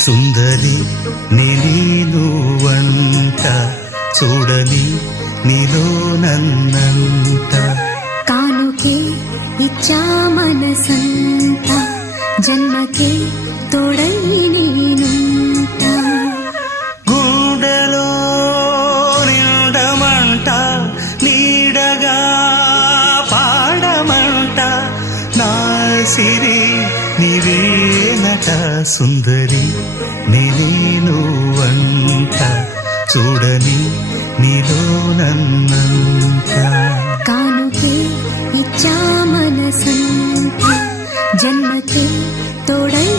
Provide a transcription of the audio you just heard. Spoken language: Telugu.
సుందరి నేను వంట చూడని నీలో నన్నంట కానుకే ఇచ్చా మనసంత జన్మకే తోడై నేనుంట గుండెలో నిండమంట నీడగా పాడమంట నా సిరి నీవేనట సుందరి నేను వంట చూడని నీలో నన్నంత కానుకే ఇచ్చా మనసంత జన్మకే తోడై